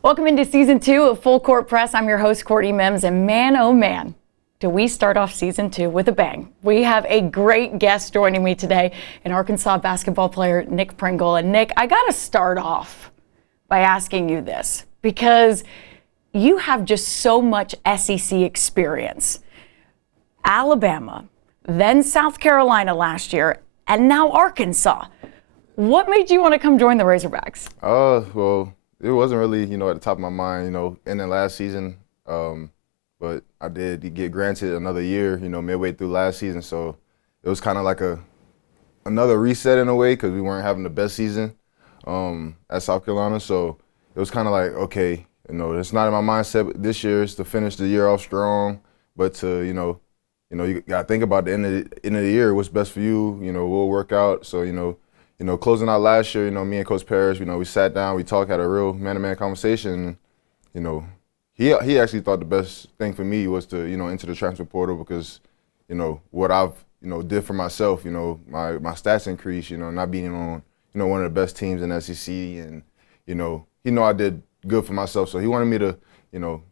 Welcome into season 2 of Full Court Press. I'm your host, Courtney Mims, and man, oh man, do we start off season 2 with a bang. We have a great guest joining me today, an Arkansas basketball player, Nick Pringle. And Nick, I got to start off by asking you this, because you have just so much SEC experience. Alabama, then South Carolina last year, and now Arkansas. What made you want to come join the Razorbacks? Well, it wasn't really, at the top of my mind, ending last season. But I did get granted another year, midway through last season. So it was kind of like another reset in a way, because we weren't having the best season at South Carolina. So it was kind of like, okay, it's not in my mindset this year. It's to finish the year off strong, but to, you got to think about the end of the year, what's best for you, we'll work out. So, closing out last year, me and Coach Parrish, we sat down, we talked, had a real man-to-man conversation. He actually thought the best thing for me was to, enter the transfer portal, because, what I've, did for myself, my stats increased, not being on, one of the best teams in the SEC, and, he I did good for myself. So he wanted me to,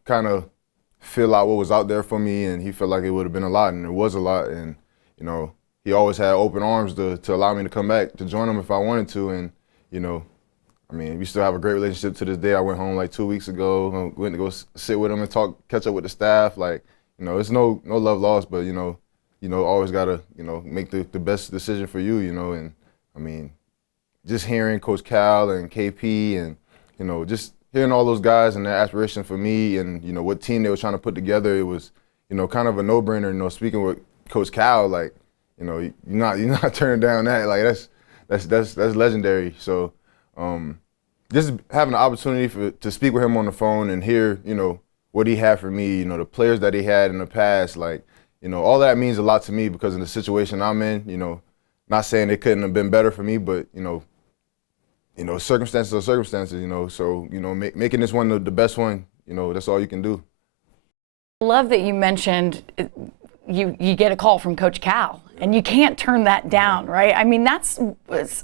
kind of fill out what was out there for me, and he felt like it would have been a lot, and it was a lot, and, he always had open arms to allow me to come back to join him if I wanted to. And, we still have a great relationship to this day. I went home like 2 weeks ago, went to go sit with him and catch up with the staff. Like, it's no love lost, but, always got to, make the best decision for you, and, just hearing Coach Cal and KP and, just hearing all those guys and their aspiration for me and, what team they were trying to put together, it was, kind of a no-brainer, speaking with Coach Cal, like, you're not turning down that. Like, that's legendary. So just having the opportunity to speak with him on the phone and hear, what he had for me, the players that he had in the past, like, all that means a lot to me because of the situation I'm in, not saying it couldn't have been better for me, but, circumstances are circumstances, so, making this one the best one, that's all you can do. I love that you mentioned you get a call from Coach Cal, and you can't turn that down, right? That's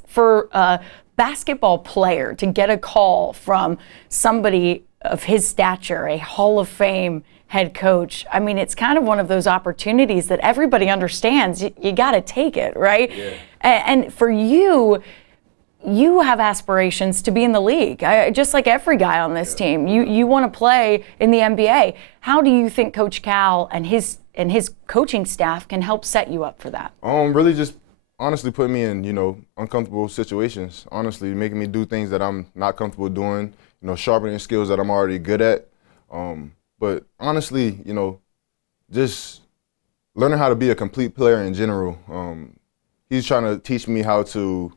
for a basketball player to get a call from somebody of his stature, a Hall of Fame head coach. It's kind of one of those opportunities that everybody understands. You got to take it, right? Yeah. And for you have aspirations to be in the league, just like every guy on this team. You want to play in the NBA. How do you think Coach Cal and his coaching staff can help set you up for that? Really just honestly putting me in, uncomfortable situations, honestly, making me do things that I'm not comfortable doing, sharpening skills that I'm already good at. But honestly, just learning how to be a complete player in general. He's trying to teach me how to,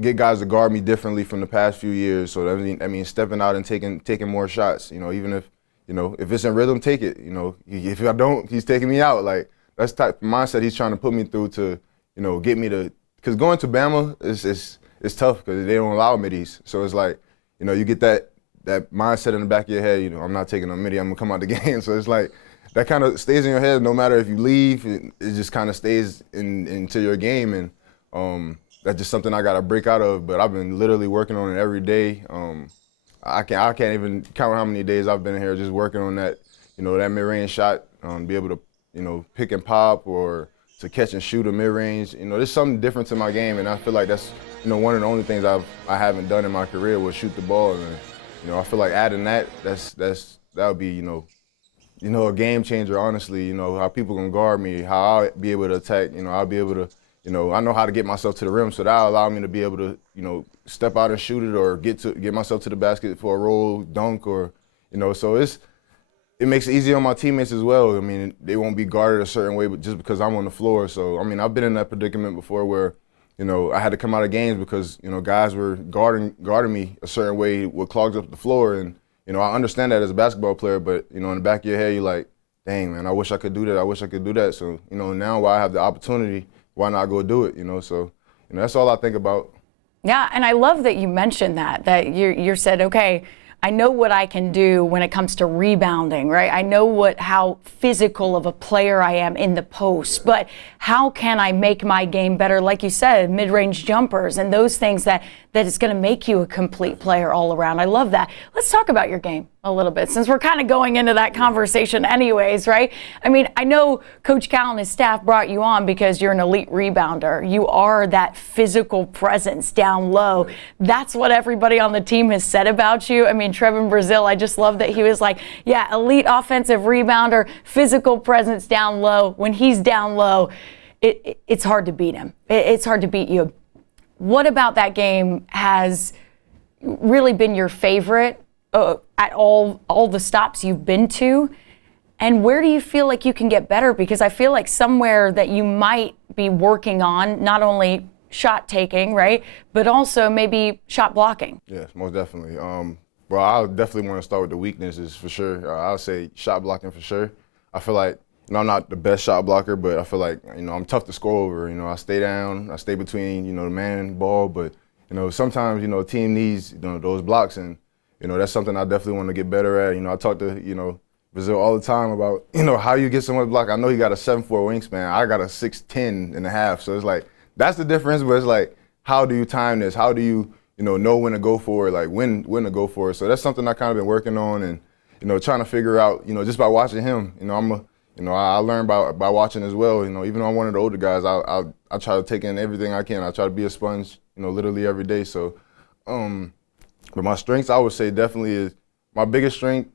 get guys to guard me differently from the past few years. So that means stepping out and taking more shots, even if, if it's in rhythm, take it. If I don't, he's taking me out. Like, that's the type of mindset he's trying to put me through to, get me to, because going to Bama is tough because they don't allow middies. So it's like, you get that mindset in the back of your head, I'm not taking a midi, I'm gonna come out the game. So it's like, that kind of stays in your head no matter if you leave, it just kind of stays into your game. And that's just something I gotta break out of, but I've been literally working on it every day. I can't even count how many days I've been here just working on that, that mid-range shot, be able to, pick and pop or to catch and shoot a mid-range. There's something different to my game, and I feel like that's, one of the only things I haven't done in my career was shoot the ball. And, I feel like adding that would be, a game changer, honestly, how people can guard me, how I'll be able to attack, I'll be able to, I know how to get myself to the rim, so that'll allow me to be able to, step out and shoot it or get myself to the basket for a roll, dunk, or, so it makes it easier on my teammates as well. They won't be guarded a certain way, but just because I'm on the floor. So, I've been in that predicament before where, I had to come out of games because, guys were guarding me a certain way, what clogs up the floor. And, I understand that as a basketball player, but, in the back of your head, you're like, dang, man, I wish I could do that. I wish I could do that. So, now while I have the opportunity, why not go do it, So, that's all I think about. Yeah, and I love that you mentioned that you said, okay, I know what I can do when it comes to rebounding, right? I know how physical of a player I am in the post, but how can I make my game better? Like you said, mid-range jumpers and those things that is going to make you a complete player all around. I love that. Let's talk about your game a little bit, since we're kind of going into that conversation anyways, right? I mean, I know Coach Cal and his staff brought you on because you're an elite rebounder. You are that physical presence down low. That's what everybody on the team has said about you. I mean, Trevin Brazil, I just love that he was like, yeah, elite offensive rebounder, physical presence down low. When he's down low, it's hard to beat him. It's hard to beat you. What about that game has really been your favorite at all the stops you've been to? And where do you feel like you can get better? Because I feel like somewhere that you might be working on, not only shot taking, right, but also maybe shot blocking. Yes, most definitely. Well, I definitely want to start with the weaknesses for sure. I'll say shot blocking for sure. I feel like, I'm not the best shot blocker, but I feel like, I'm tough to score over. I stay down, I stay between, the man and the ball, but, sometimes, a team needs, those blocks, and, that's something I definitely want to get better at. I talk to, Brazil all the time about, how you get so much block. I know he got a 7'4" wingspan. I got a 6'10" and a half. So it's like, that's the difference, but it's like, how do you time this? How do you, know when to go for it, like when to go for it? So that's something I kind of been working on and, trying to figure out, just by watching him. I learned by watching as well. Even though I'm one of the older guys, I try to take in everything I can. I try to be a sponge, literally every day. So, but my strengths, I would say definitely is my biggest strength.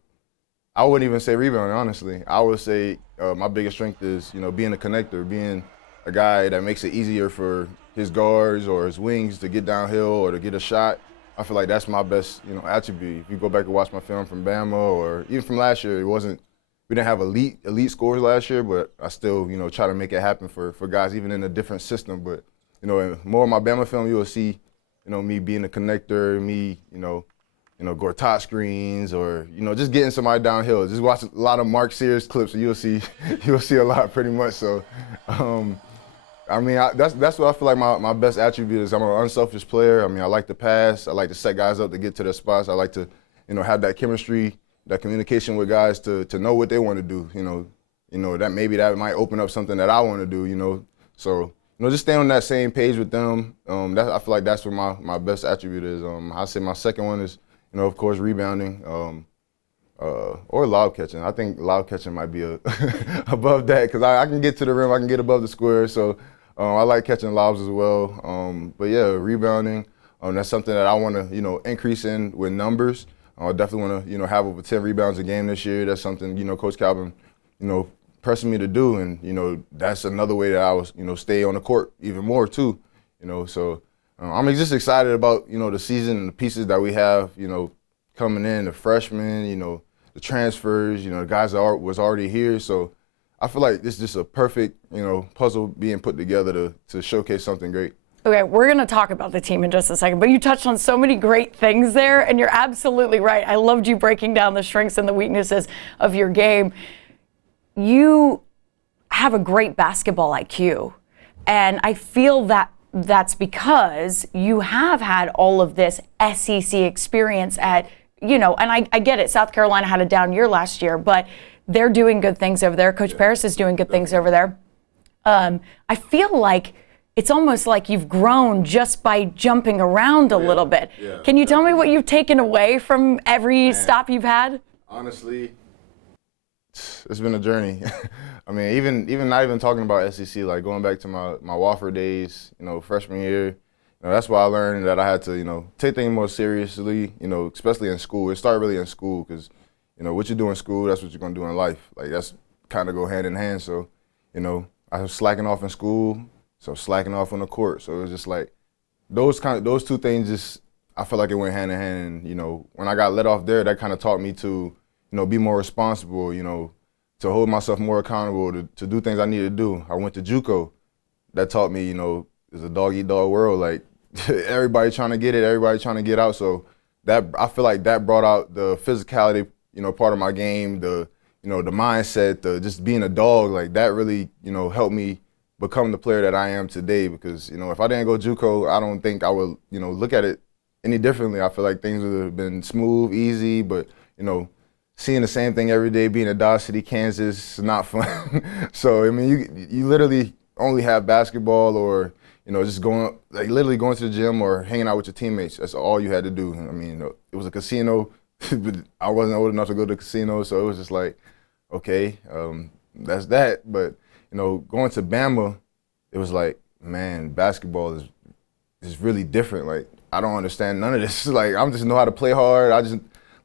I wouldn't even say rebounding, honestly. I would say my biggest strength is, being a connector, being a guy that makes it easier for his guards or his wings to get downhill or to get a shot. I feel like that's my best, attribute. If you go back and watch my film from Bama or even from last year, we didn't have elite scores last year, but I still, try to make it happen for guys even in a different system. But, in more of my Bama film, you will see, me being a connector, me, Gortat screens or, just getting somebody downhill. Just watch a lot of Mark Sears clips and you'll see a lot pretty much. So, that's what I feel like my best attribute is. I'm an unselfish player. I like to pass. I like to set guys up to get to their spots. I like to, have that chemistry, that communication with guys to know what they want to do. That maybe that might open up something that I want to do. So just stay on that same page with them. I feel like that's what my best attribute is. I say my second one is, of course, rebounding or lob catching. I think lob catching might be above that because I can get to the rim, I can get above the square. So I like catching lobs as well. But yeah, rebounding. That's something that I want to increase in with numbers. I definitely want to have over 10 rebounds a game this year. That's something Coach Calvin pressing me to do, and that's another way that I was stay on the court even more too. So. I'm just excited about, the season and the pieces that we have, coming in, the freshmen, the transfers, the guys that was already here. So I feel like this is just a perfect, puzzle being put together to showcase something great. Okay, we're going to talk about the team in just a second, but you touched on so many great things there, and you're absolutely right. I loved you breaking down the strengths and the weaknesses of your game. You have a great basketball IQ, and I feel that that's because you have had all of this SEC experience at, and I get it, South Carolina had a down year last year, but they're doing good things over there. Coach Paris is doing good things over there. I feel like it's almost like you've grown just by jumping around a little bit. Yeah, can you tell me what you've taken away from every stop you've had? Honestly, it's been a journey. Even not even talking about SEC, like going back to my Wofford days, freshman year, that's why I learned that I had to, take things more seriously, especially in school. It started really in school because, what you do in school, that's what you're going to do in life. Like, that's kind of go hand in hand. So, I was slacking off in school, so slacking off on the court. So it was just like those two things just, I feel like it went hand in hand. And, when I got let off there, that kind of taught me to, be more responsible, to hold myself more accountable, to do things I needed to do. I went to JUCO. That taught me, it's a dog-eat-dog world. Like, everybody trying to get it, everybody trying to get out. So that, I feel like that brought out the physicality, part of my game, the mindset, the just being a dog. Like, that really, helped me become the player that I am today because, if I didn't go JUCO, I don't think I would, look at it any differently. I feel like things would have been smooth, easy, but, you know, seeing the same thing every day, being in Dodge City, Kansas, is not fun. So, I mean, you literally only have basketball or, you know, just literally going to the gym or hanging out with your teammates. That's all you had to do. I mean, it was a casino, but I wasn't old enough to go to the casino, so it was just like, okay, that's that. But, you know, going to Bama, it was like, man, basketball is really different. Like, I don't understand none of this. Like, I just know how to play hard.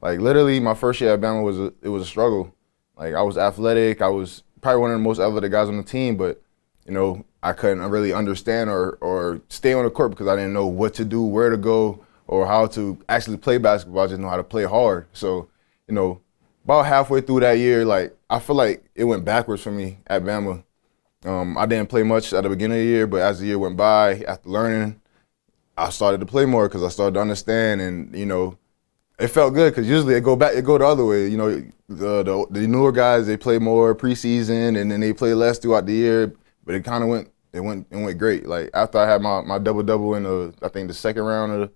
Like, literally, my first year at Bama was a struggle. Like, I was athletic. I was probably one of the most athletic guys on the team, but, you know, I couldn't really understand or stay on the court because I didn't know what to do, where to go, or how to actually play basketball. I just know how to play hard. So, you know, about halfway through that year, like, I feel like it went backwards for me at Bama. I didn't play much at the beginning of the year, but as the year went by, after learning, I started to play more because I started to understand, and, you know, it felt good because usually it go the other way. You know, the newer guys, they play more preseason and then they play less throughout the year. But it kind of went great. Like after I had my double in I think the second round of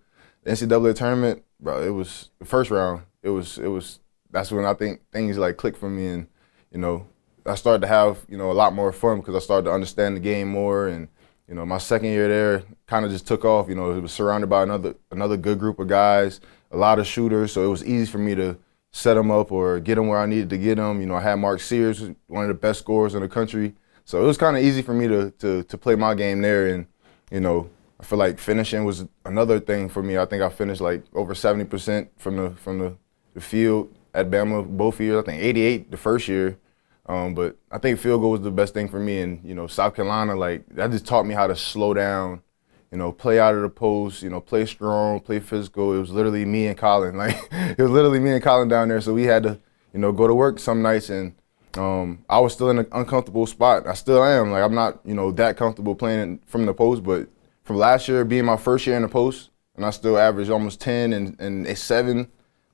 the NCAA tournament, bro, it was the first round. It was that's when I think things like clicked for me, and, you know, I started to have, you know, a lot more fun because I started to understand the game more. And, you know, my second year there kind of just took off. You know, it was surrounded by another good group of guys, a lot of shooters, so it was easy for me to set them up or get them where I needed to get them. You know, I had Mark Sears, one of the best scorers in the country, so it was kind of easy for me to play my game there. And, you know, I feel like finishing was another thing for me. I think I finished like over 70% from the field at Bama both years. I think 88 the first year. But I think field goal was the best thing for me. And, you know, South Carolina, like, that just taught me how to slow down, you know, play out of the post, you know, play strong, play physical. It was literally me and Colin. Like, it was literally me and Colin down there. So we had to, you know, go to work some nights. And I was still in an uncomfortable spot. I still am. Like, I'm not, you know, that comfortable playing from the post. But from last year, being my first year in the post, and I still averaged almost 10 and a 7,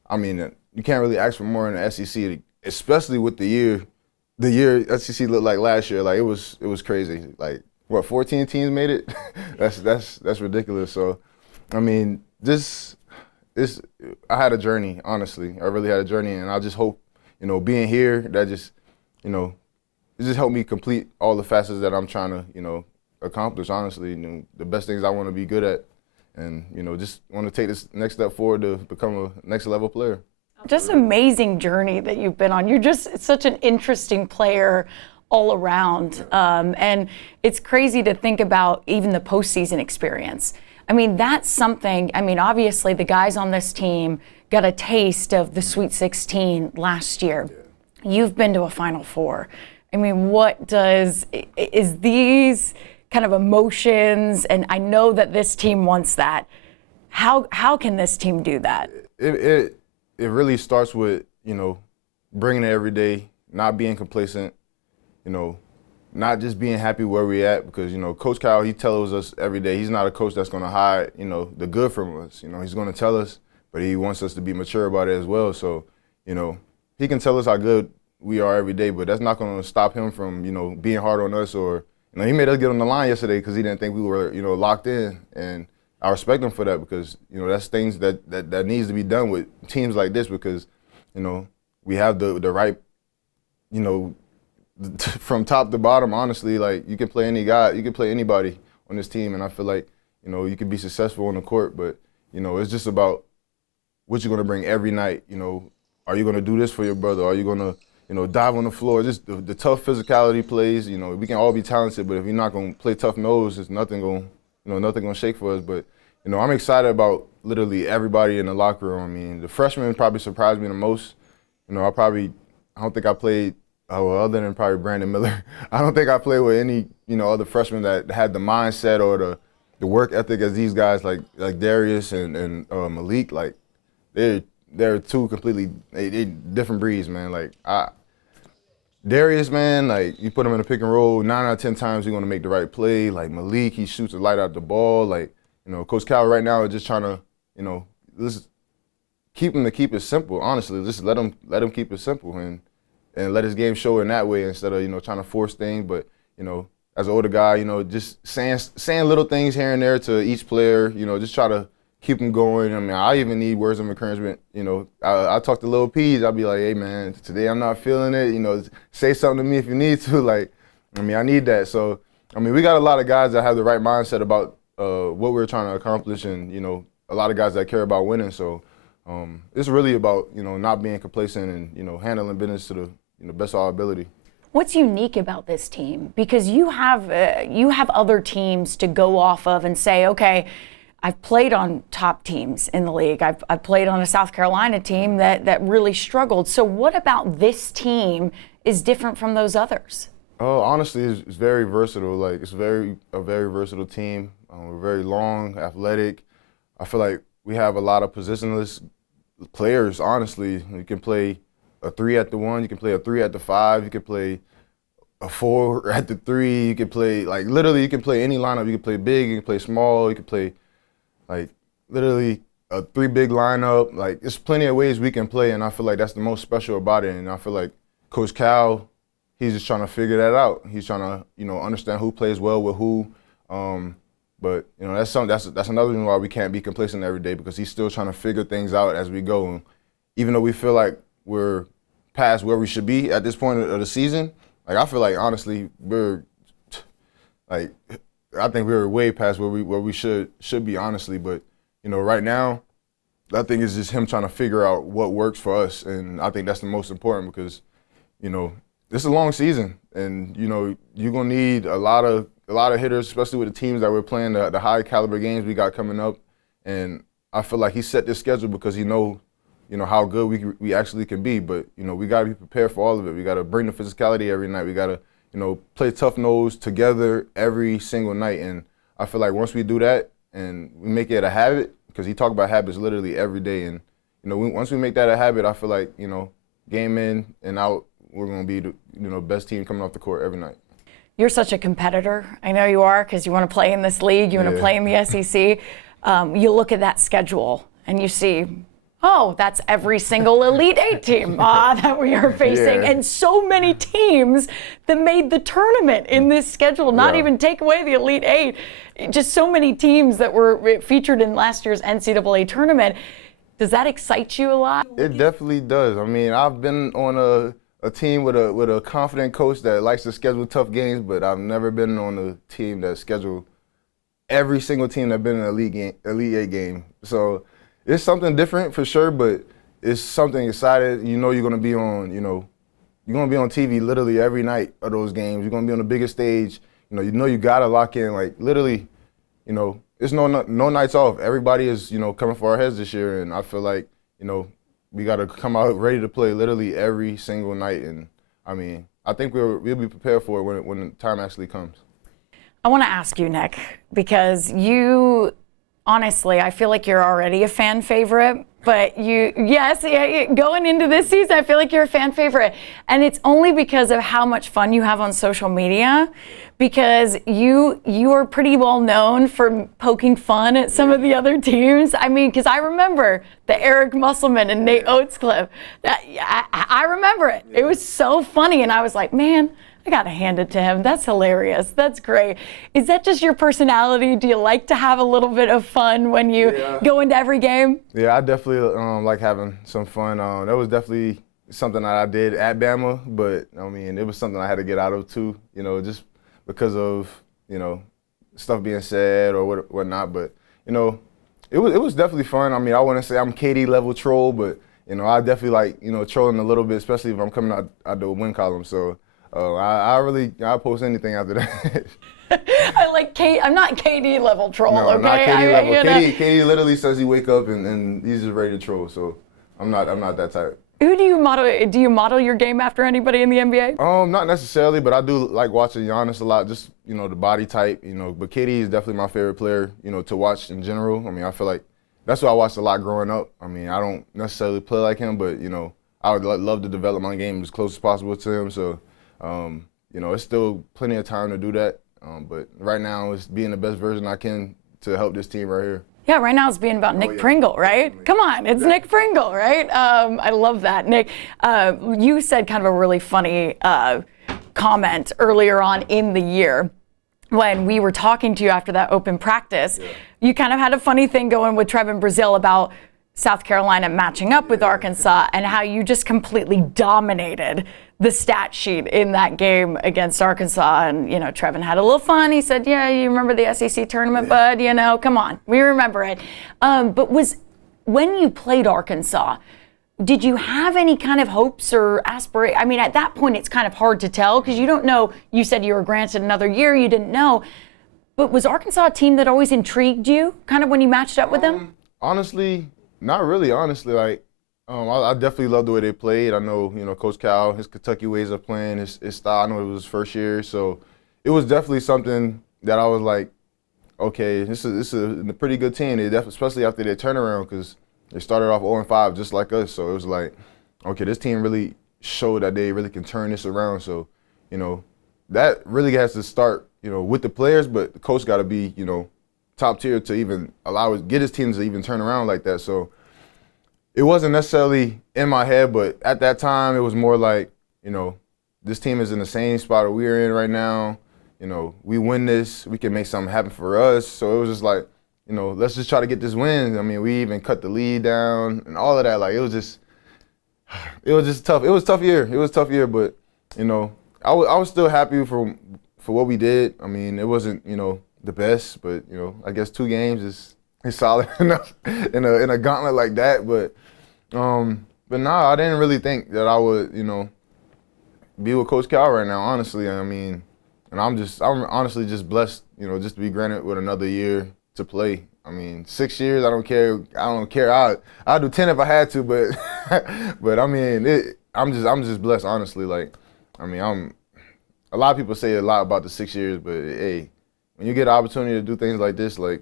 I mean, you can't really ask for more in the SEC, especially with the year SEC looked like last year. Like, it was crazy. Like, what, 14 teams made it? that's ridiculous. So, I mean, I had a journey, honestly. I really had a journey, and I just hope, you know, being here, that just, you know, it just helped me complete all the facets that I'm trying to, you know, accomplish, honestly. You know, the best things I want to be good at, and, you know, just want to take this next step forward to become a next level player. Just amazing journey that you've been on. You're just such an interesting player all around. And it's crazy to think about even the postseason experience. I mean, that's something, I mean, obviously the guys on this team got a taste of the Sweet 16 last year. You've been to a Final Four. I mean, is these kind of emotions, and I know that this team wants that, how can this team do that? It really starts with, you know, bringing it every day, not being complacent, you know, not just being happy where we're at, because, you know, Coach Cal, he tells us every day, he's not a coach that's going to hide, you know, the good from us. You know, he's going to tell us, but he wants us to be mature about it as well. So, you know, he can tell us how good we are every day, but that's not going to stop him from, you know, being hard on us. Or, you know, he made us get on the line yesterday because he didn't think we were, you know, locked in. And I respect him for that, because, you know, that's things that needs to be done with teams like this, because, you know, we have the right, you know, from top to bottom, honestly, like, you can play any guy, you can play anybody on this team, and I feel like, you know, you can be successful on the court, but, you know, it's just about what you're going to bring every night. You know, are you going to do this for your brother? Are you going to, you know, dive on the floor? Just the tough physicality plays. You know, we can all be talented, but if you're not going to play tough nose, there's nothing going to shake for us. But, you know, I'm excited about literally everybody in the locker room. I mean, the freshmen probably surprised me the most. You know, I don't think I played, other than probably Brandon Miller, I don't think I played with any, you know, other freshmen that had the mindset or the work ethic as these guys like Darius and Malik. Like, they're two completely they different breeds, man. Like, Darius, man, like, you put him in a pick and roll, 9 out of 10 times he's gonna make the right play. Like, Malik, he shoots the light out the ball. Like, you know, Coach Cal right now is just trying to, you know, keep it simple. Honestly, just let him keep it simple and let his game show in that way, instead of, you know, trying to force things. But, you know, as an older guy, you know, just saying little things here and there to each player, you know, just try to, keep them going. I mean, I even need words of encouragement. You know, I talk to Lil P's. I'll be like, hey, man, today I'm not feeling it. You know, say something to me if you need to. Like, I mean, I need that. So, I mean, we got a lot of guys that have the right mindset about what we're trying to accomplish, and, you know, a lot of guys that care about winning. So it's really about, you know, not being complacent and, you know, handling business to the best of our ability. What's unique about this team? Because you have other teams to go off of and say, okay, I've played on top teams in the league. I've played on a South Carolina team that really struggled. So what about this team is different from those others? Oh, honestly, it's very versatile. Like, it's a very versatile team. We're very long, athletic. I feel like we have a lot of positionless players, honestly. You can play a 3 at the 1, you can play a 3 at the 5, you can play a 4 at the 3, you can play, like, literally you can play any lineup. You can play big, you can play small, you can play, like, literally a 3 big lineup. Like, there's plenty of ways we can play, and I feel like that's the most special about it. And I feel like Coach Cal, he's just trying to figure that out. He's trying to, you know, understand who plays well with who. But, you know, that's another reason why we can't be complacent every day, because he's still trying to figure things out as we go. And even though we feel like we're past where we should be at this point of the season, like, I feel like, honestly, I think we're way past where we should be, honestly. But, you know, right now, I think it's just him trying to figure out what works for us. And I think that's the most important, because, you know, it's a long season, and, you know, you're gonna need a lot of hitters, especially with the teams that we're playing, the high caliber games we got coming up. And I feel like he set this schedule because he know, you know, how good we actually can be. But, you know, we gotta be prepared for all of it. We gotta bring the physicality every night. We gotta, you know, play tough nose together every single night. And I feel like once we do that and we make it a habit, because he talked about habits literally every day, and, you know, once we make that a habit, I feel like, you know, game in and out, we're going to be the, you know, best team coming off the court every night. You're such a competitor. I know you are, because you want to play in this league. You want to play in the SEC. You look at that schedule and you see, oh, that's every single Elite Eight team that we are facing. Yeah. And so many teams that made the tournament in this schedule, not even take away the Elite Eight. Just so many teams that were featured in last year's NCAA tournament. Does that excite you a lot? It definitely does. I mean, I've been on a team with a confident coach that likes to schedule tough games, but I've never been on a team that scheduled every single team that's been in an Elite Eight game. So it's something different for sure, but it's something exciting. You know, you're gonna be on, you're gonna be on TV literally every night of those games. You're gonna be on the biggest stage. You know you gotta lock in, like, literally, you know, it's no nights off. Everybody is, you know, coming for our heads this year, and I feel like, you know, we got to come out ready to play literally every single night. And, I mean, I think we'll be prepared for it when the time actually comes. I want to ask you, Nick, because you, honestly, I feel like you're already a fan favorite. But going into this season, I feel like you're a fan favorite. And it's only because of how much fun you have on social media, because you are pretty well known for poking fun at some of the other teams. I mean, because I remember the Eric Musselman and Nate Oates clip. I remember it. It was so funny. And I was like, man, I got to hand it to him. That's hilarious. That's great. Is that just your personality? Do you like to have a little bit of fun when you go into every game? Yeah, I definitely like having some fun. That was definitely something that I did at Bama, but, I mean, it was something I had to get out of too, you know, just because of, you know, stuff being said or whatnot. But, you know, it was definitely fun. I mean, I wouldn't say I'm KD level troll, but, you know, I definitely like, you know, trolling a little bit, especially if I'm coming out the win column. So I post anything after that. I'm not KD level troll, no, okay? Not KD level. You know. KD literally says he wake up and he's just ready to troll. So I'm not that type. Who do you model? Do you model your game after anybody in the NBA? Not necessarily, but I do like watching Giannis a lot. Just, you know, the body type, you know. But KD is definitely my favorite player, you know, to watch in general. I mean, I feel like that's what I watched a lot growing up. I mean, I don't necessarily play like him, but, you know, I would love to develop my game as close as possible to him. So, you know, it's still plenty of time to do that. But right now, it's being the best version I can to help this team right here. Yeah, right now it's being about Nick Pringle, right? Come on, it's Nick Pringle, right? I love that. Nick, you said kind of a really funny comment earlier on in the year when we were talking to you after that open practice. you kind of had a funny thing going with Trevin Brazile about South Carolina matching up with Arkansas and how you just completely dominated the stat sheet in that game against Arkansas. And, you know, Trevin had a little fun. He said, yeah, you remember the SEC tournament, bud? You know, come on. We remember it. But when you played Arkansas, did you have any kind of hopes or aspirations? I mean, at that point, it's kind of hard to tell because you don't know. You said you were granted another year. You didn't know. But was Arkansas a team that always intrigued you kind of when you matched up with them? Honestly, not really, honestly. Like, I definitely love the way they played. I know, you know, Coach Cal, his Kentucky ways of playing, his style. I know it was his first year, so it was definitely something that I was like, okay, this is a pretty good team. They especially after their turnaround, because they started off 0-5 just like us. So it was like, okay, this team really showed that they really can turn this around. So, you know, that really has to start, you know, with the players, but the coach got to be, you know, top tier to even get his team to even turn around like that. So it wasn't necessarily in my head, but at that time it was more like, you know, this team is in the same spot that we're in right now. You know, we win this, we can make something happen for us. So it was just like, you know, let's just try to get this win. I mean, we even cut the lead down and all of that. Like, it was just tough. It was a tough year. It was a tough year, but, you know, I was still happy for what we did. I mean, it wasn't, you know, the best, but, you know, I guess 2 games is solid enough in a gauntlet like that. But nah, I didn't really think that I would, you know, be with Coach Cal right now, honestly. I mean, and I'm honestly just blessed, you know, just to be granted with another year to play. I mean, 6 years, I don't care. I'll do 10 if I had to, but but I mean, I'm just blessed, honestly. Like, I mean, a lot of people say a lot about the 6 years, but hey, when you get an opportunity to do things like this, like,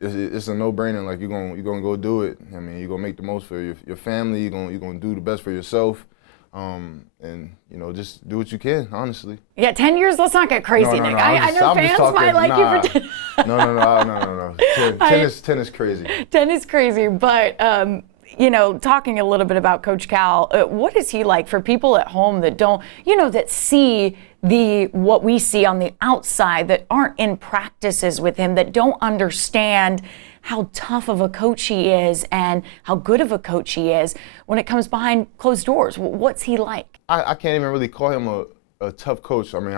it's a no-brainer. Like, you're gonna go do it. I mean, you're gonna make the most for your family. You're gonna do the best for yourself, and, you know, just do what you can. Honestly. Yeah, 10 years. Let's not get crazy, Nick. I know fans might like you for 10. No. 10 is crazy. 10 is crazy, but. You know, talking a little bit about Coach Cal, what is he like for people at home that don't, you know, that see what we see on the outside, that aren't in practices with him, that don't understand how tough of a coach he is and how good of a coach he is when it comes behind closed doors? What's he like? I can't even really call him a tough coach. I mean,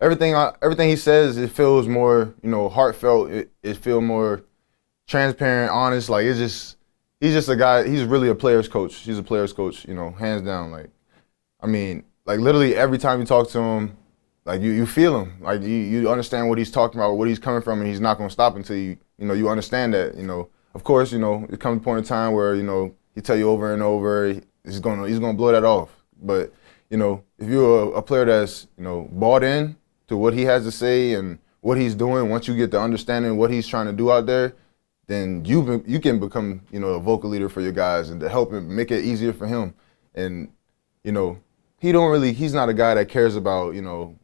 everything he says, it feels more, you know, heartfelt. It feels more transparent, honest. Like, he's just a guy. He's really a player's coach. He's a player's coach, you know, hands down. Like, I mean, like, literally every time you talk to him, like, you feel him. Like, you understand what he's talking about, where he's coming from, and he's not gonna stop until you understand that. You know, of course, you know, it comes a point in time where, you know, he tell you over and over, he's gonna blow that off. But, you know, if you're a player that's, you know, bought in to what he has to say and what he's doing, once you get the understanding of what he's trying to do out there, then you can become, you know, a vocal leader for your guys and to help him make it easier for him. And, you know, he's not a guy that cares about, you know,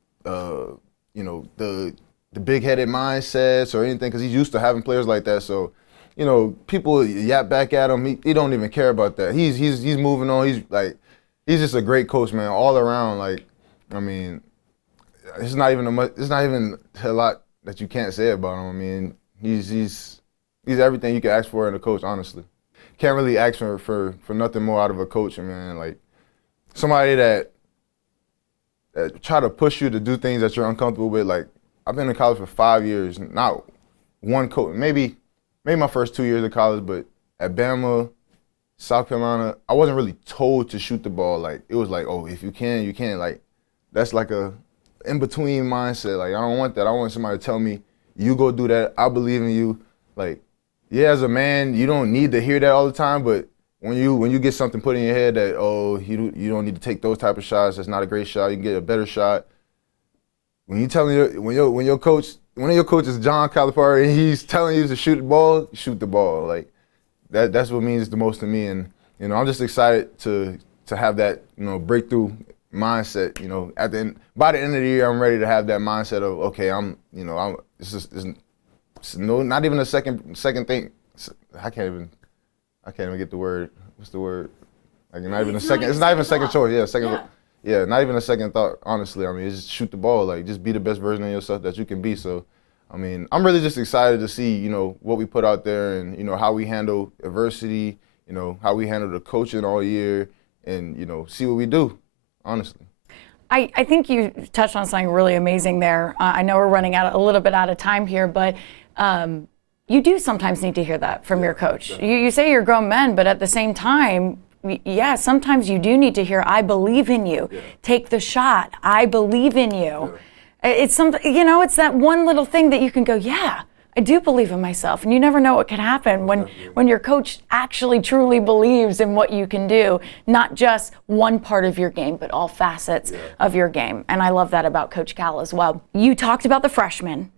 the big-headed mindsets or anything, because he's used to having players like that. So, you know, people yap back at him. He don't even care about that. He's moving on. He's just a great coach, man, all around. Like, I mean, it's not even a lot that you can't say about him. I mean, he's everything you can ask for in a coach, honestly. Can't really ask for nothing more out of a coach, man. Like, somebody that try to push you to do things that you're uncomfortable with. Like, I've been in college for 5 years, not one coach, maybe my first 2 years of college, but at Bama, South Carolina, I wasn't really told to shoot the ball. Like, it was like, oh, if you can, you can. Like, that's like a in-between mindset. Like, I don't want that. I want somebody to tell me, you go do that, I believe in you. Like, yeah, as a man, you don't need to hear that all the time, but when you get something put in your head that, oh, you don't need to take those type of shots, that's not a great shot, you can get a better shot. When your coach, one of your coaches, John Calipari, and he's telling you to shoot the ball. Like, that's what means the most to me. And, you know, I'm just excited to have that, you know, breakthrough mindset. You know, by the end of the year, I'm ready to have that mindset of, okay, not even a second thing. I can't even get the word. What's the word? Like, not even a second. It's not even a second choice. Yeah, not even a second thought. Honestly, I mean, it's just shoot the ball. Like, just be the best version of yourself that you can be. So, I mean, I'm really just excited to see, what we put out there and, how we handle adversity, how we handle the coaching all year and, see what we do, honestly. I think you touched on something really amazing there. I know we're running a little bit out of time here, but you do sometimes need to hear that from your coach. You say you're grown men, but at the same time, yeah, sometimes you do need to hear, I believe in you. Yeah. Take the shot. I believe in you. Yeah. It's something, it's that one little thing that you can go, yeah, I do believe in myself. And you never know what can happen when your coach actually truly believes in what you can do, not just one part of your game, but all facets of your game. And I love that about Coach Cal as well. You talked about the freshmen.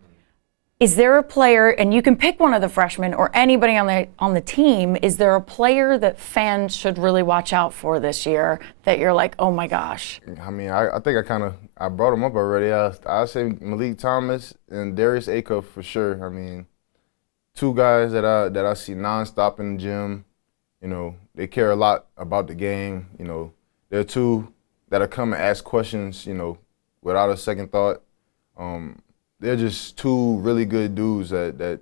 Is there a player, and you can pick one of the freshmen or anybody on the team, is there a player that fans should really watch out for this year that you're like, oh my gosh? I mean, I think I brought him up already. I say Malik Thomas and Darius Acuff for sure. I mean, two guys that I see nonstop in the gym. They care a lot about the game. They're two that'll come and ask questions, without a second thought. They're just two really good dudes that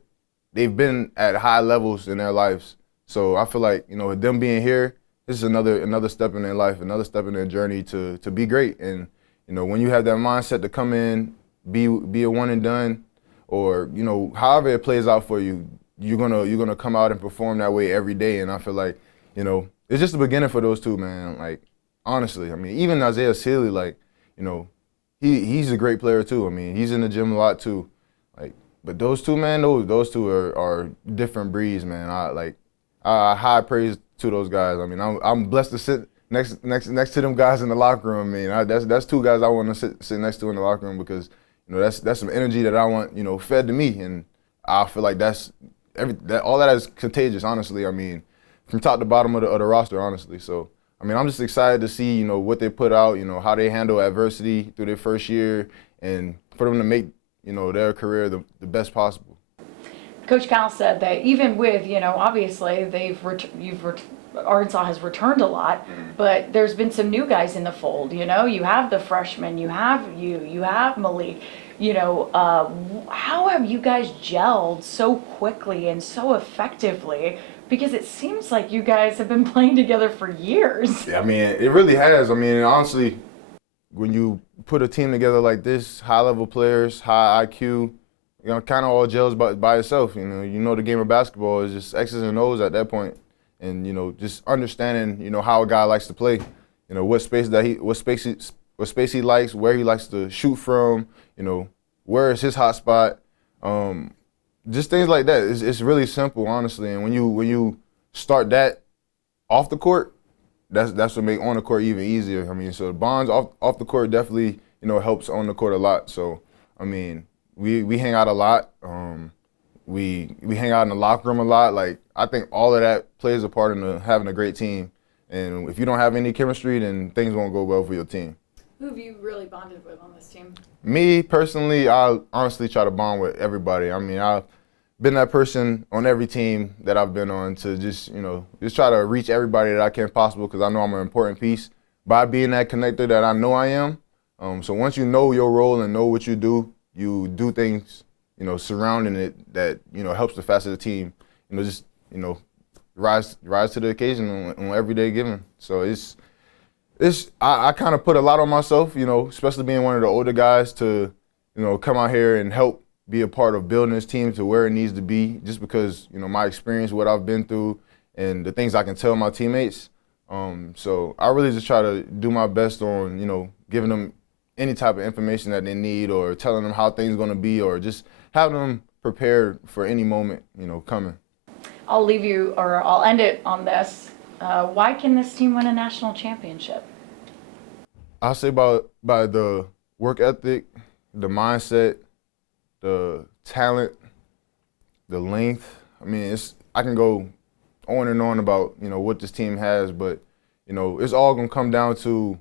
they've been at high levels in their lives. So I feel like, with them being here, this is another step in their life, another step in their journey to be great. And, when you have that mindset to come in, be a one and done, or, however it plays out for you, you're gonna come out and perform that way every day. And I feel like, it's just the beginning for those two, man. Like, honestly, I mean, even Isaiah Sealy, like, he's a great player too. I mean, he's in the gym a lot too. Like, but those two, man, those two are different breeds, man. I high praise to those guys. I mean, I'm blessed to sit next to them guys in the locker room. I mean, that's two guys I want to sit next to in the locker room because that's some energy that I want fed to me, and I feel like all that is contagious. Honestly, I mean, from top to bottom of the roster, honestly. So. I mean, I'm just excited to see, what they put out, how they handle adversity through their first year, and for them to make, their career the best possible. Coach Cal said that even with, obviously Arkansas has returned a lot, but there's been some new guys in the fold. You have the freshmen, you have Malik. How have you guys gelled so quickly and so effectively? Because it seems like you guys have been playing together for years. Yeah, I mean, it really has. I mean, honestly, when you put a team together like this, high-level players, high IQ, kind of all gels by itself. The game of basketball is just X's and O's at that point, and just understanding how a guy likes to play, what space he likes, where he likes to shoot from, where is his hot spot. Just things like that. It's really simple, honestly. And when you start that off the court, that's what make on the court even easier. I mean, so the bonds off the court definitely helps on the court a lot. So I mean, we hang out a lot. We hang out in the locker room a lot. Like, I think all of that plays a part in having a great team. And if you don't have any chemistry, then things won't go well for your team. Who have you really bonded with on this team? Me personally, I honestly try to bond with everybody. I mean, I've been that person on every team that I've been on to just try to reach everybody that I can possible, because I know I'm an important piece by being that connector that I know I am. So once you know your role and know what you do things, surrounding it that, helps the facet of the team, rise to the occasion on every day given. So I kind of put a lot on myself, especially being one of the older guys to, come out here and help be a part of building this team to where it needs to be, just because, my experience, what I've been through, and the things I can tell my teammates. So I really just try to do my best on, giving them any type of information that they need, or telling them how things are going to be, or just having them prepared for any moment, coming. I'll end it on this. Why can this team win a national championship? I'll say by the work ethic, the mindset, the talent, the length. I mean, I can go on and on about, what this team has, but, it's all going to come down to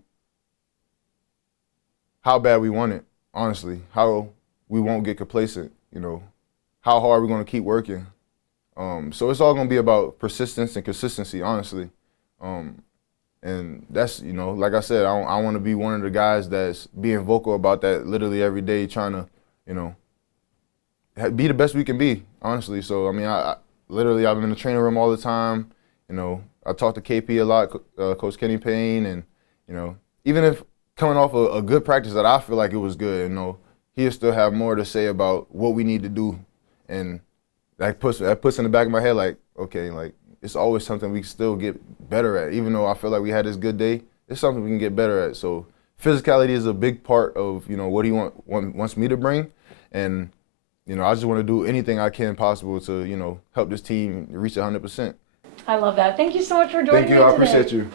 how bad we want it, honestly, how we won't get complacent, how hard we're going to keep working. So it's all going to be about persistence and consistency, honestly. And that's, like I said, I want to be one of the guys that's being vocal about that literally every day, trying to, be the best we can be, honestly. So I mean, I literally I'm in the training room all the time. You know, I talk to KP a lot, Coach Kenny Payne, and you know, even if coming off a good practice that I feel like it was good, you know, he'll still have more to say about what we need to do, and that puts in the back of my head like, okay, like it's always something we can still get better at. Even though I feel like we had this good day, it's something we can get better at. So physicality is a big part of, you know, what he wants me to bring, and you know, I just want to do anything I can possible to, you know, help this team reach 100%. I love that. Thank you so much for joining Thank you. me I today. appreciate you.